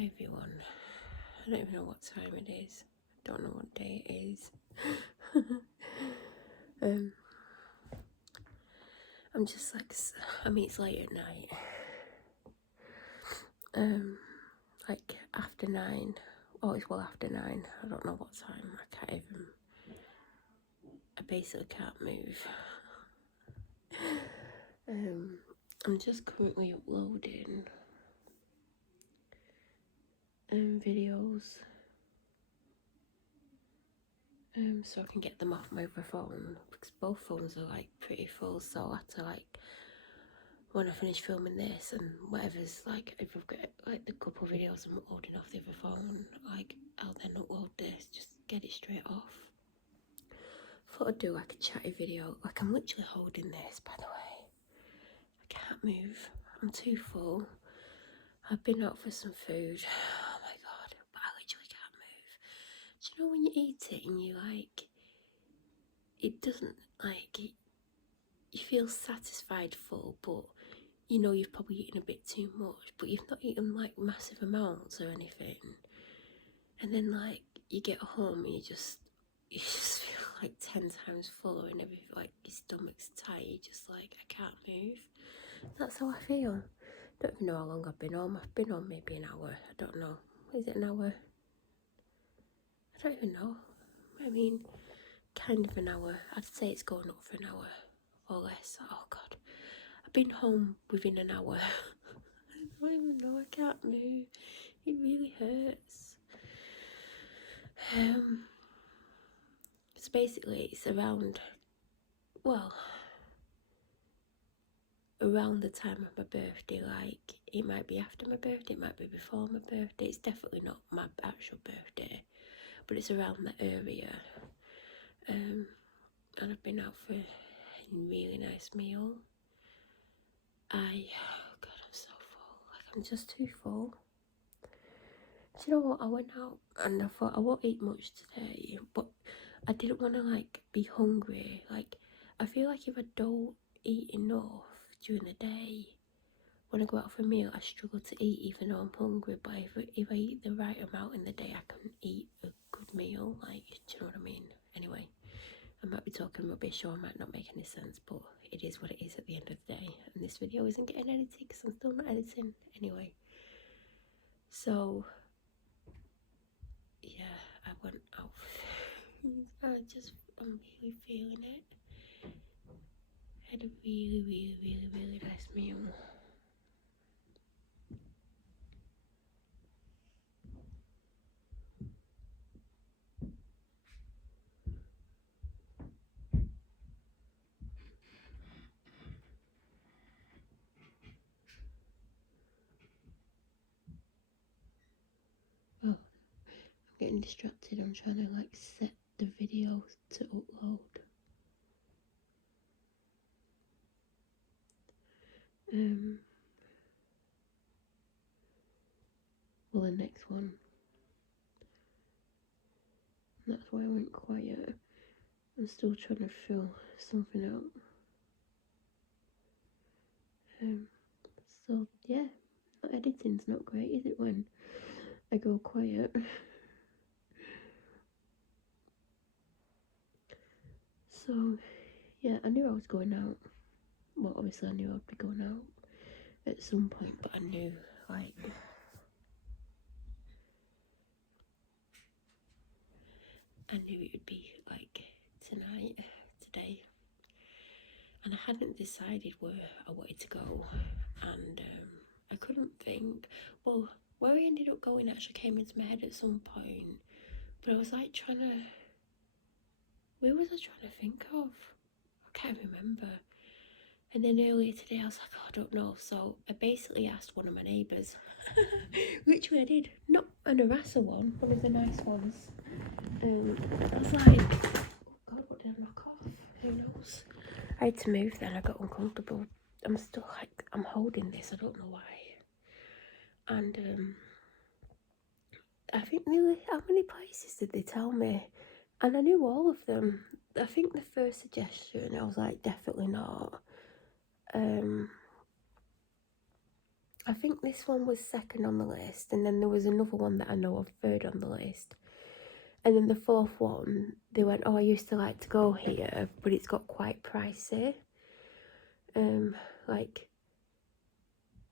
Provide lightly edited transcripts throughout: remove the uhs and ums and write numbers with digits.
Hi everyone. I don't even know what time it is. I don't know what day it is. I'm just like, it's late at night. Like after 9. Oh, it's well after 9. I don't know what time. I basically can't move. I'm just currently uploading videos so I can get them off my other phone, because both phones are like pretty full, so I have to like, when I finish filming this and whatever's like, if I've got like the couple of videos I'm uploading off the other phone, like I'll then upload this, just get it straight off. Thought I'd do like a chatty video. Like I'm literally holding this, by the way. I can't move. I'm too full. I've been out for some food. Oh my god, but I literally can't move. Do you know when you eat it and you like, it doesn't like, you feel satisfied full, but you know you've probably eaten a bit too much, but you've not eaten like massive amounts or anything. And then like you get home and you just feel like 10 times fuller, and everything, like your stomach's tight, you're just like, I can't move. That's how I feel. Don't even know how long I've been home. I've been home maybe an hour. I don't know. Is it an hour? I don't even know. I mean, kind of an hour. I'd say it's going up for an hour or less. Oh god. I've been home within an hour. I don't even know, I can't move. It really hurts. So basically it's around the time of my birthday. Like it might be after my birthday, it might be before my birthday. It's definitely not my actual birthday, but it's around that area. And I've been out for a really nice meal. Oh god, I'm so full. Like I'm just too full. Do you know what? I went out and I thought I won't eat much today, but I didn't want to like be hungry. Like I feel like if I don't eat enough during the day, when I go out for a meal, I struggle to eat even though I'm hungry. But if I eat the right amount in the day, I can eat a good meal. Like, do you know what I mean? Anyway, I might be talking rubbish or I might not make any sense, but it is what it is at the end of the day. And this video isn't getting edited because I'm still not editing anyway. So yeah, I went out. I'm really feeling it. I had a really nice meal. Oh, I'm getting distracted. I'm trying to like set the video to upload. Well, the next one. That's why I went quiet. I'm still trying to fill something out. So yeah, editing's not great, is it, when I go quiet? So yeah, I knew I was going out. Well, obviously I knew I'd be going out at some point, but I knew like it would be like today, and I hadn't decided where I wanted to go, and I couldn't think. Well, where I ended up going actually came into my head at some point, but I was like where was I trying to think of? I can't remember. And then earlier today I was like, oh, I don't know. So I basically asked one of my neighbours, which I did, not an harasser one of the nice ones. I was like, oh god, what did I knock off? Who knows? I had to move then, I got uncomfortable. I'm still like, I'm holding this, I don't know why. And I think nearly, how many places did they tell me? And I knew all of them. I think the first suggestion, I was like, definitely not. I think this one was second on the list, and then there was another one that I know of third on the list. And then the fourth one, they went, oh, I used to like to go here, but it's got quite pricey. Like,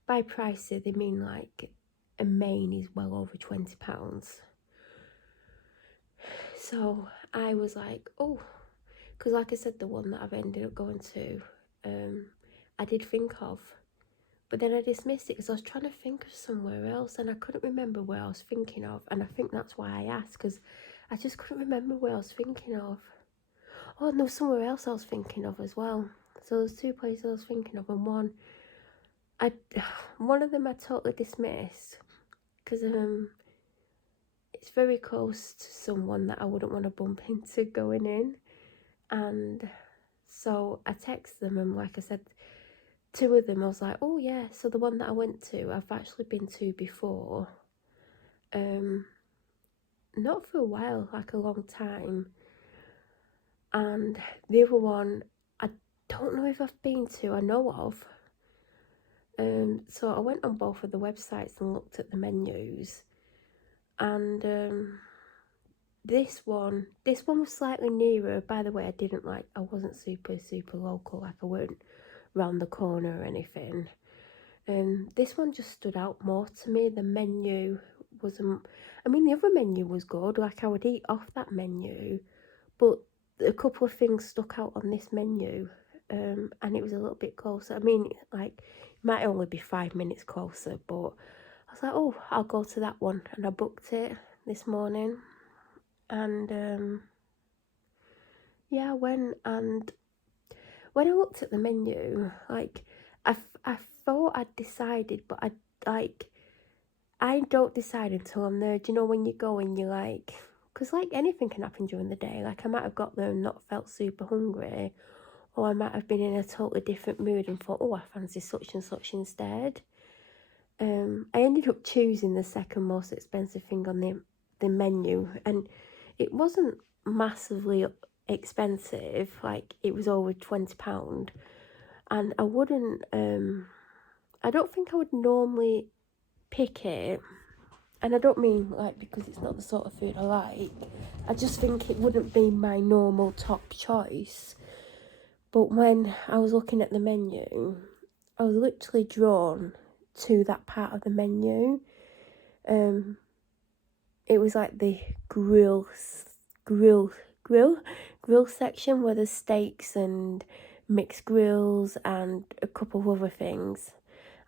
by pricey, they mean like a main is well over £20. So I was like, oh, because like I said, the one that I've ended up going to, I did think of. But then I dismissed it because I was trying to think of somewhere else and I couldn't remember where I was thinking of. And I think that's why I asked, because I just couldn't remember where I was thinking of. Oh, and there was somewhere else I was thinking of as well. So there's two places I was thinking of, and one of them I totally dismissed because it's very close to someone that I wouldn't want to bump into going in. And so I texted them, and like I said, two of them I was like, oh yeah, so the one that I went to, I've actually been to before. Not for a while, like a long time. And the other one, I don't know if I've been to, I know of. So I went on both of the websites and looked at the menus. And this one was slightly nearer. By the way, I wasn't super local, like I weren't round the corner or anything. This one just stood out more to me. The menu wasn't, I mean, the other menu was good, like I would eat off that menu, but a couple of things stuck out on this menu, and it was a little bit closer. I mean, like, it might only be 5 minutes closer, but I was like, oh, I'll go to that one, and I booked it this morning. And yeah, I went, and when I looked at the menu, like, I thought I'd decided, but I don't decide until I'm there. Do you know when you go and you're like, because like anything can happen during the day. Like I might have got there and not felt super hungry, or I might have been in a totally different mood and thought, oh, I fancy such and such instead. I ended up choosing the second most expensive thing on the menu, and it wasn't massively expensive. Like it was over £20, and I wouldn't. I don't think I would normally pick it, and I don't mean like because it's not the sort of food I like. I just think it wouldn't be my normal top choice. But when I was looking at the menu, I was literally drawn to that part of the menu. It was like the grill section where there's steaks and mixed grills and a couple of other things.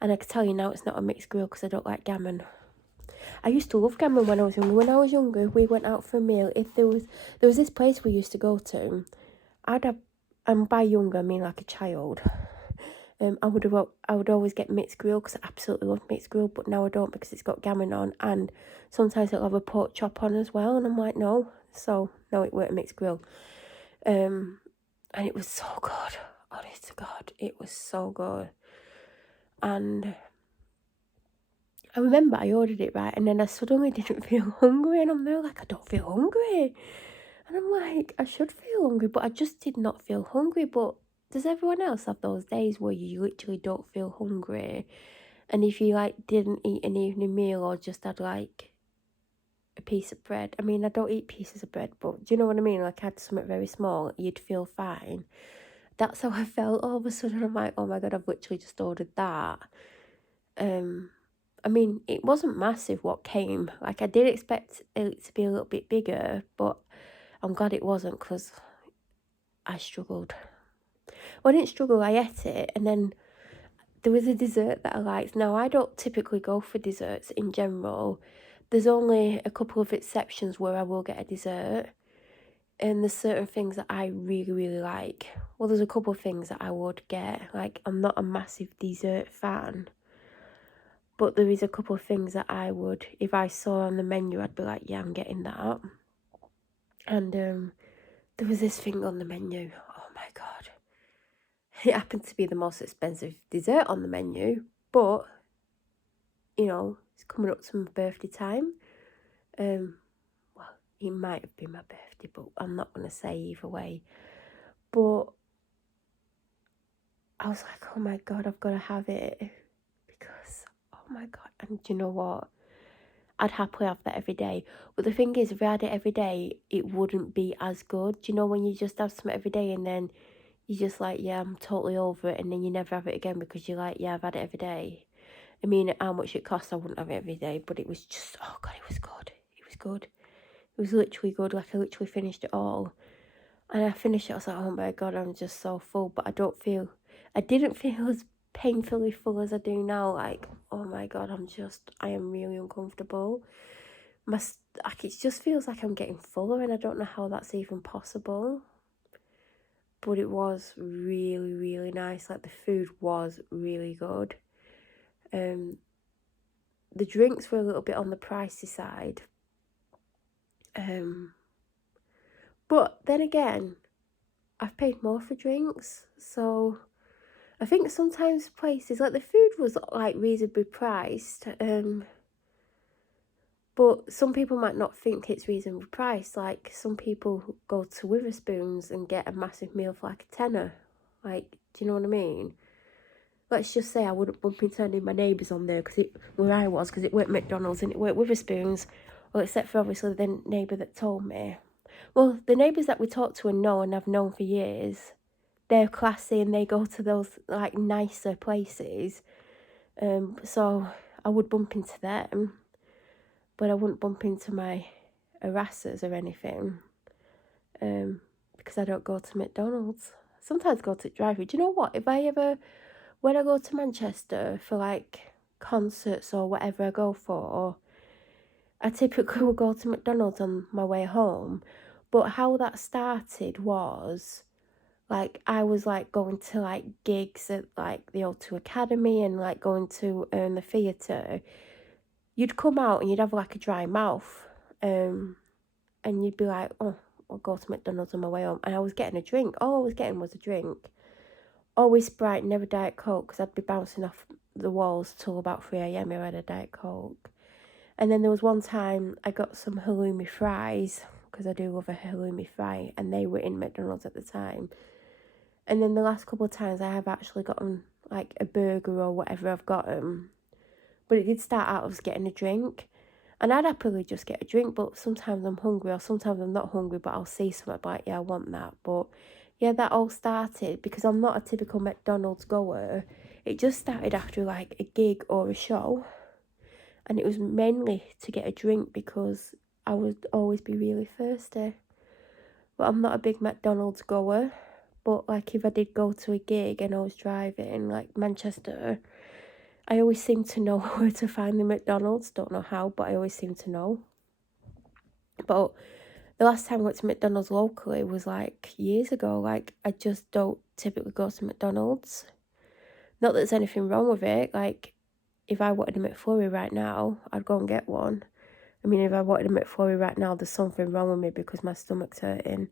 And I can tell you now it's not a mixed grill because I don't like gammon. I used to love gammon when I was younger. When I was younger, we went out for a meal. If there was this place we used to go to, I'd have, and by younger I mean like a child. I would always get mixed grill because I absolutely love mixed grill, but now I don't because it's got gammon on, and sometimes it'll have a pork chop on as well, and I'm like, no. So no, it weren't a mixed grill. And it was so good. Honest to God, it was so good. And I remember I ordered it, right, and then I suddenly didn't feel hungry, and I'm there like, I don't feel hungry. And I'm like, I should feel hungry, but I just did not feel hungry. But does everyone else have those days where you literally don't feel hungry? And if you like didn't eat an evening meal or just had like a piece of bread, I mean, I don't eat pieces of bread, but do you know what I mean? Like I had something very small, you'd feel fine. That's how I felt. All of a sudden I'm like, oh my God, I've literally just ordered that. I mean, it wasn't massive what came. Like I did expect it to be a little bit bigger, but I'm glad it wasn't because I struggled. Well, I didn't struggle, I ate it, and then there was a dessert that I liked. Now, I don't typically go for desserts in general. There's only a couple of exceptions where I will get a dessert, and there's certain things that I really like. Well, there's a couple of things that I would get. Like, I'm not a massive dessert fan, but there is a couple of things that I would, if I saw on the menu, I'd be like, yeah, I'm getting that. And there was this thing on the menu. Oh my God. It happened to be the most expensive dessert on the menu, but, you know, it's coming up to my birthday time. Well, it might have been my birthday, but I'm not going to say either way. But I was like, oh my God, I've got to have it because, oh my God. And do you know what? I'd happily have that every day. But the thing is, if I had it every day, it wouldn't be as good. Do you know when you just have something every day and then you're just like, yeah, I'm totally over it, and then you never have it again because you're like, yeah, I've had it every day. I mean, how much it costs, I wouldn't have it every day, but it was just, oh God, it was good. It was good. It was literally good. Like, I literally finished it all. And I finished it, I was like, oh my God, I'm just so full. But I didn't feel as painfully full as I do now. Like, oh my God, I am really uncomfortable. Like, it just feels like I'm getting fuller, and I don't know how that's even possible. But it was really, really nice. Like, the food was really good. The drinks were a little bit on the pricey side. But then again, I've paid more for drinks, so I think sometimes places, like, the food was like reasonably priced, but some people might not think it's reasonably priced. Like, some people go to Witherspoons and get a massive meal for like a tenner. Like, do you know what I mean? Let's just say I wouldn't bump into any of my neighbours on there where I was, because it weren't McDonald's and it weren't Witherspoons. Well, except for obviously the neighbour that told me. Well, the neighbours that we talk to and know and I've known for years, they're classy and they go to those like nicer places. So I would bump into them, but I wouldn't bump into my harassers or anything. Because I don't go to McDonald's. Sometimes go to drive-thru. Do you know what? When I go to Manchester for like concerts or whatever I go for, I typically will go to McDonald's on my way home. But how that started was, like, I was like going to like gigs at like the O2 Academy and like going to the theatre. You'd come out and you'd have like a dry mouth, and you'd be like, oh, I'll go to McDonald's on my way home. And I was getting a drink. All I was getting was a drink. Always Sprite, never Diet Coke, because I'd be bouncing off the walls till about 3 a.m. I had a Diet Coke. And then there was one time I got some halloumi fries, because I do love a halloumi fry, and they were in McDonald's at the time. And then the last couple of times I have actually gotten like a burger or whatever I've gotten. But it did start out as getting a drink. And I'd happily just get a drink, but sometimes I'm hungry or sometimes I'm not hungry, but I'll see something like, yeah, I want that. But yeah, that all started because I'm not a typical McDonald's goer. It just started after like a gig or a show. And it was mainly to get a drink because I would always be really thirsty. But I'm not a big McDonald's goer. But like if I did go to a gig and I was driving, like Manchester, I always seem to know where to find the McDonald's. Don't know how, but I always seem to know. But the last time I went to McDonald's locally was like years ago. Like, I just don't typically go to McDonald's. Not that there's anything wrong with it. Like, if I wanted a McFlurry right now, I'd go and get one. I mean, if I wanted a McFlurry right now, there's something wrong with me because my stomach's hurting.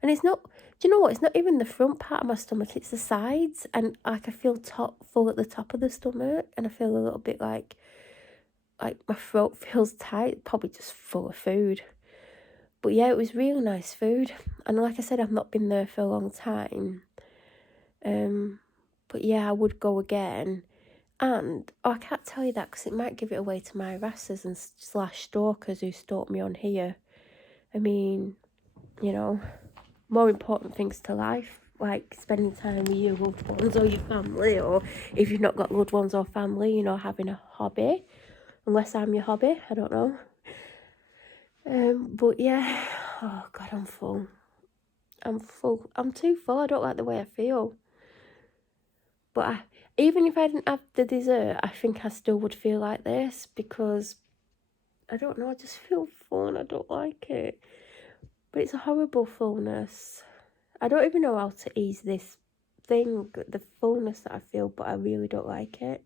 And it's not, do you know what? It's not even the front part of my stomach, it's the sides. And like I feel full at the top of the stomach, and I feel a little bit like my throat feels tight, probably just full of food. But yeah, it was really nice food. And like I said, I've not been there for a long time. But yeah, I would go again. And I can't tell you that because it might give it away to my harassers and / stalkers who stalk me on here. I mean, you know, more important things to life, like spending time with your loved ones or your family, or if you've not got loved ones or family, you know, having a hobby. Unless I'm your hobby, I don't know. But yeah, oh God, I'm full. I'm too full. I don't like the way I feel. But even if I didn't have the dessert, I think I still would feel like this because I don't know, I just feel full and I don't like it. But it's a horrible fullness. I don't even know how to ease this thing, the fullness that I feel, but I really don't like it.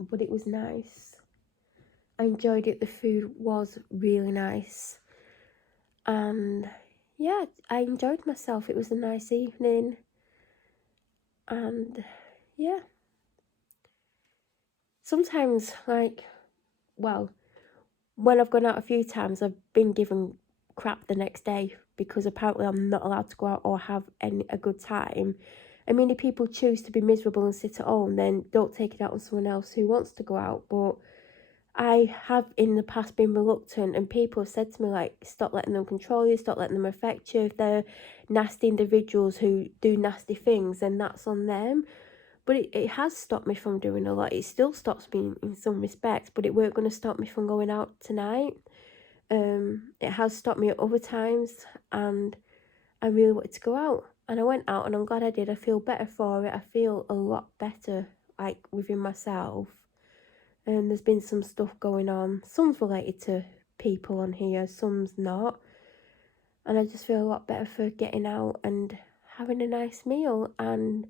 But it was nice. I enjoyed it. The food was really nice. And yeah, I enjoyed myself. It was a nice evening. And yeah. Sometimes, like, well, when I've gone out a few times, I've been given crap the next day because apparently I'm not allowed to go out or have a good time I mean, if people choose to be miserable and sit at home, then don't take it out on someone else who wants to go out. But I have in the past been reluctant, and people have said to me, like, stop letting them control you, stop letting them affect you. If they're nasty individuals who do nasty things, then that's on them. But it has stopped me from doing a lot. It still stops me in some respects, but it weren't going to stop me from going out tonight. It has stopped me at other times, and I really wanted to go out. And I went out, and I'm glad I did. I feel better for it. I feel a lot better, like, within myself. And there's been some stuff going on. Some's related to people on here, some's not. And I just feel a lot better for getting out and having a nice meal. And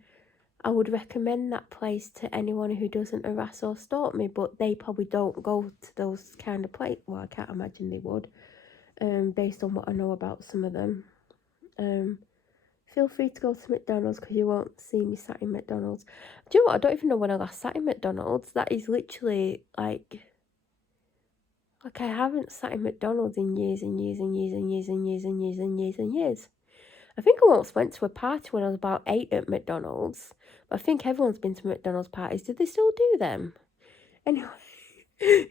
I would recommend that place to anyone who doesn't harass or stalk me, but they probably don't go to those kind of places. Well, I can't imagine they would, based on what I know about some of them. Feel free to go to McDonald's, because you won't see me sat in McDonald's. Do you know what? I don't even know when I last sat in McDonald's. That is literally like I haven't sat in McDonald's in years and years and years and years and years and years and years and years. I think I once went to a party when I was about 8 at McDonald's. But I think everyone's been to McDonald's parties. Did they still do them? Anyway, can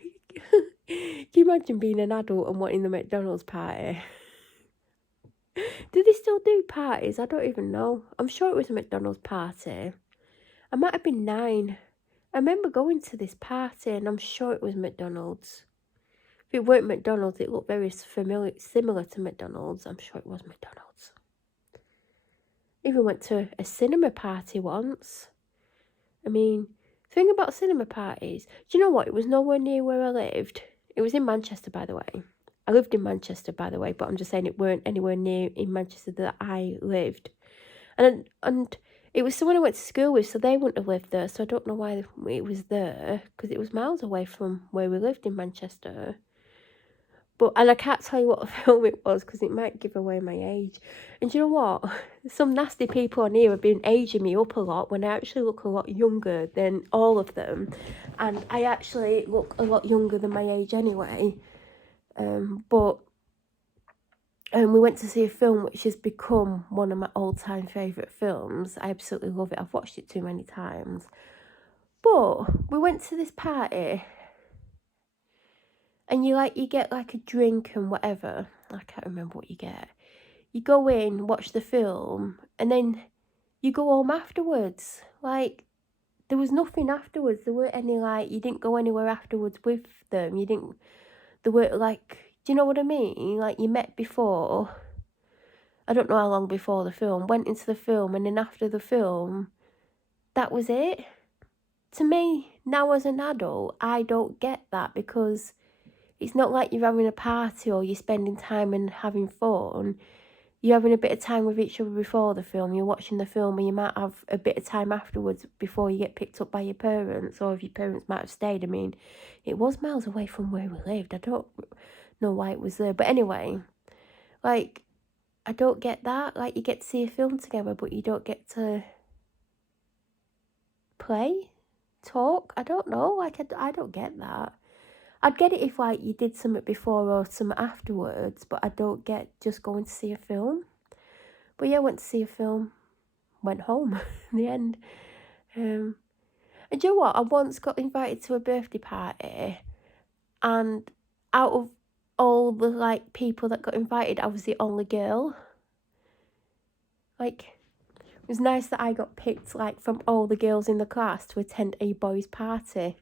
you imagine being an adult and wanting the McDonald's party? Do they still do parties? I don't even know. I'm sure it was a McDonald's party. I might have been 9. I remember going to this party, and I'm sure it was McDonald's. If it weren't McDonald's, it looked very similar to McDonald's. I'm sure it was McDonald's. Even went to a cinema party once. I mean, the thing about cinema parties, do you know what? It was nowhere near where I lived. It was in Manchester, by the way. I lived in Manchester, by the way, but I'm just saying it weren't anywhere near in Manchester that I lived. And it was someone I went to school with, so they wouldn't have lived there. So I don't know why it was there, because it was miles away from where we lived in Manchester. And I can't tell you what film it was, because it might give away my age. And do you know what? Some nasty people on here have been aging me up a lot, when I actually look a lot younger than all of them. And I actually look a lot younger than my age anyway. But we went to see a film which has become one of my all-time favourite films. I absolutely love it. I've watched it too many times. But we went to this party, and you get like a drink and whatever. I can't remember what you get. You go in, watch the film, and then you go home afterwards. Like, there was nothing afterwards. There weren't any, you didn't go anywhere afterwards with them. There weren't, do you know what I mean? Like, you met before. I don't know how long before the film. Went into the film, and then after the film, that was it. To me, now as an adult, I don't get that, because it's not like you're having a party or you're spending time and having fun. You're having a bit of time with each other before the film. You're watching the film, and you might have a bit of time afterwards before you get picked up by your parents, or if your parents might have stayed. I mean, it was miles away from where we lived. I don't know why it was there. But anyway, I don't get that. You get to see a film together, but you don't get to play, talk. I don't know. I don't get that. I'd get it if, you did something before or something afterwards, but I don't get just going to see a film. But yeah, I went to see a film, went home in the end. And do you know what? I once got invited to a birthday party, and out of all the, people that got invited, I was the only girl. It was nice that I got picked, from all the girls in the class to attend a boys' party.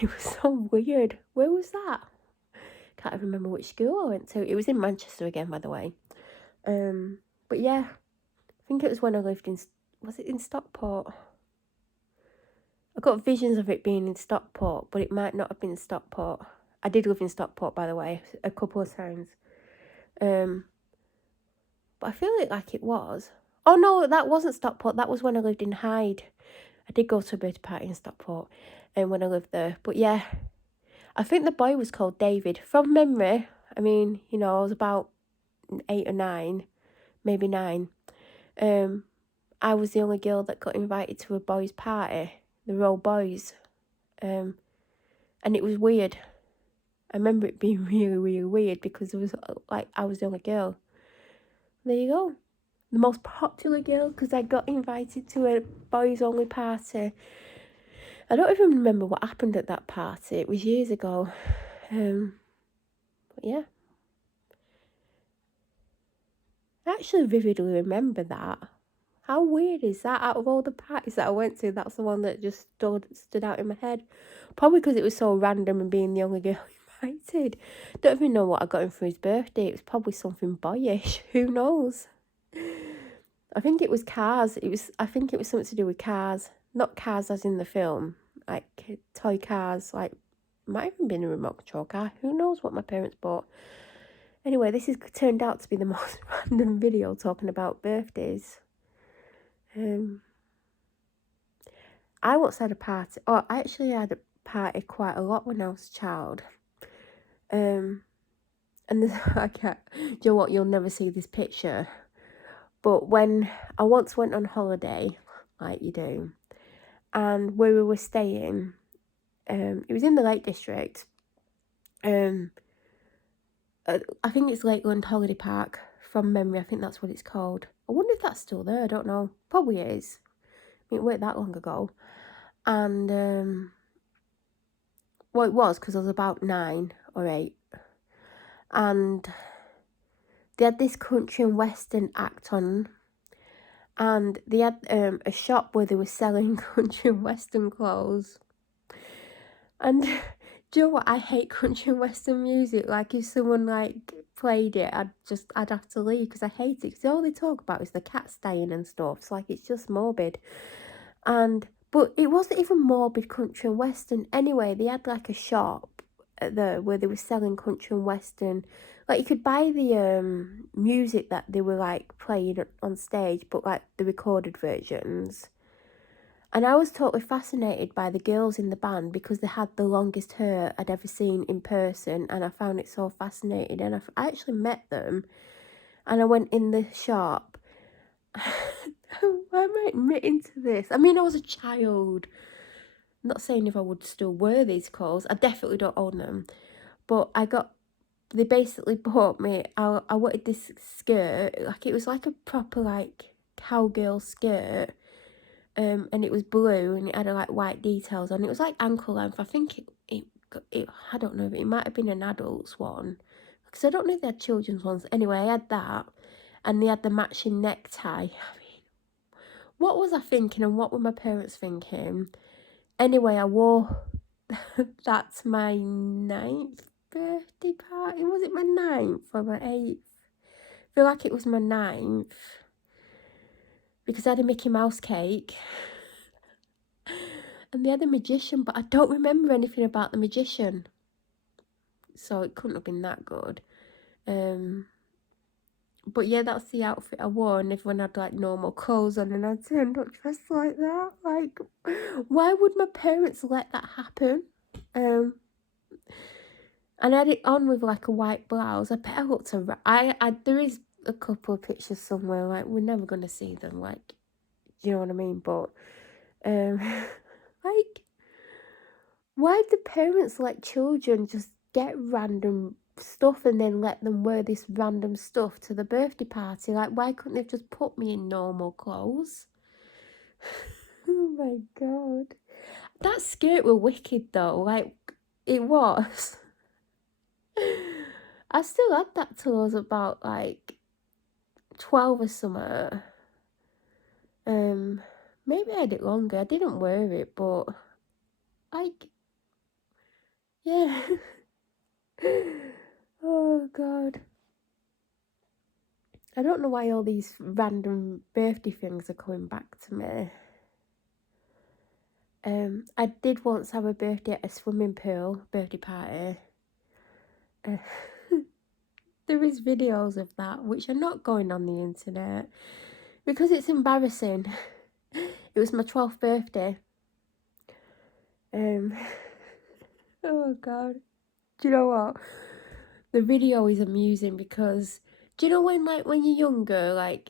It was so weird. Where was that? Can't remember which school I went to. It was in Manchester again, by the way. But yeah, I think it was when I lived in... Was it in Stockport? I got visions of it being in Stockport, but it might not have been Stockport. I did live in Stockport, by the way, a couple of times. But I feel like it was. Oh no, that wasn't Stockport. That was when I lived in Hyde. I did go to a birthday party in Stockport, when I lived there. But yeah, I think the boy was called David. From memory, I mean, I was about 8 or 9, maybe 9. I was the only girl that got invited to a boys' party. They were all boys. And it was weird. I remember it being really, really weird, because it was I was the only girl. There you go. the most popular girl, because I got invited to a boys only party. I don't even remember what happened at that party. It was years ago. But yeah. I actually vividly remember that. How weird is that? Out of all the parties that I went to, that's the one that just stood out in my head. Probably because it was so random and being the only girl invited. Don't even know what I got him for his birthday. It was probably something boyish. Who knows? I think it was cars. I think it was something to do with cars. Not cars as in the film. Like toy cars. Like, might have even been a remote control car. Who knows what my parents bought. Anyway, this has turned out to be the most random video talking about birthdays. I once had a party. Oh, I actually had a party quite a lot when I was a child. And I can't. Do you know what? You'll never see this picture. But when I once went on holiday, like you do, and where we were staying, it was in the Lake District. I think it's Lakeland Holiday Park from memory. I think that's what it's called. I wonder if that's still there. I don't know. Probably is. I mean, it weren't that long ago. And well, it was because I was about 9 or 8, and they had this country and western act on, and they had a shop where they were selling country and western clothes. And do you know what? I hate country and western music. Like, if someone like played it, I'd have to leave because I hate it. Because all they talk about is the cat staying and stuff. It's like, it's just morbid. But it wasn't even morbid country and western. Anyway, they had like a shop where they were selling country and western. Like, you could buy the music that they were like playing on stage, but like the recorded versions. And I was totally fascinated by the girls in the band because they had the longest hair I'd ever seen in person, and I found it so fascinating. And I actually met them, and I went in the shop. Why am I admitting to this? I mean, I was a child. I'm not saying if I would still wear these clothes. I definitely don't own them. But they basically bought me, I wanted this skirt. Like, it was like a proper like cowgirl skirt. And it was blue and it had like white details on it. It was like ankle length. I think it I don't know, but it might have been an adult's one, because I don't know if they had children's ones. Anyway, I had that, and they had the matching necktie. I mean, what was I thinking, and what were my parents thinking? Anyway, I wore that to my 9th birthday party. Was it my 9th or my 8th? I feel like it was my 9th, because I had a Mickey Mouse cake. And they had a magician, but I don't remember anything about the magician. So it couldn't have been that good. But yeah, that's the outfit I wore, and everyone had like normal clothes on, and I turned up dressed like that. Like, why would my parents let that happen? And I had it on with like a white blouse. I bet I looked there is a couple of pictures somewhere, like, we're never gonna see them, like, you know what I mean? But like, why do parents let children just get random stuff and then let them wear this random stuff to the birthday party? Like, why couldn't they just put me in normal clothes? Oh my god. That skirt were wicked though, like, it was. I still had that till I was about like 12 or something. Maybe I had it longer. I didn't wear it, but like, yeah. Oh god. I don't know why all these random birthday things are coming back to me. I did once have a birthday at a swimming pool, birthday party. There is videos of that, which are not going on the internet because it's embarrassing. It was my 12th birthday. Oh god. Do you know what? The video is amusing because, do you know when, like, when you're younger, like,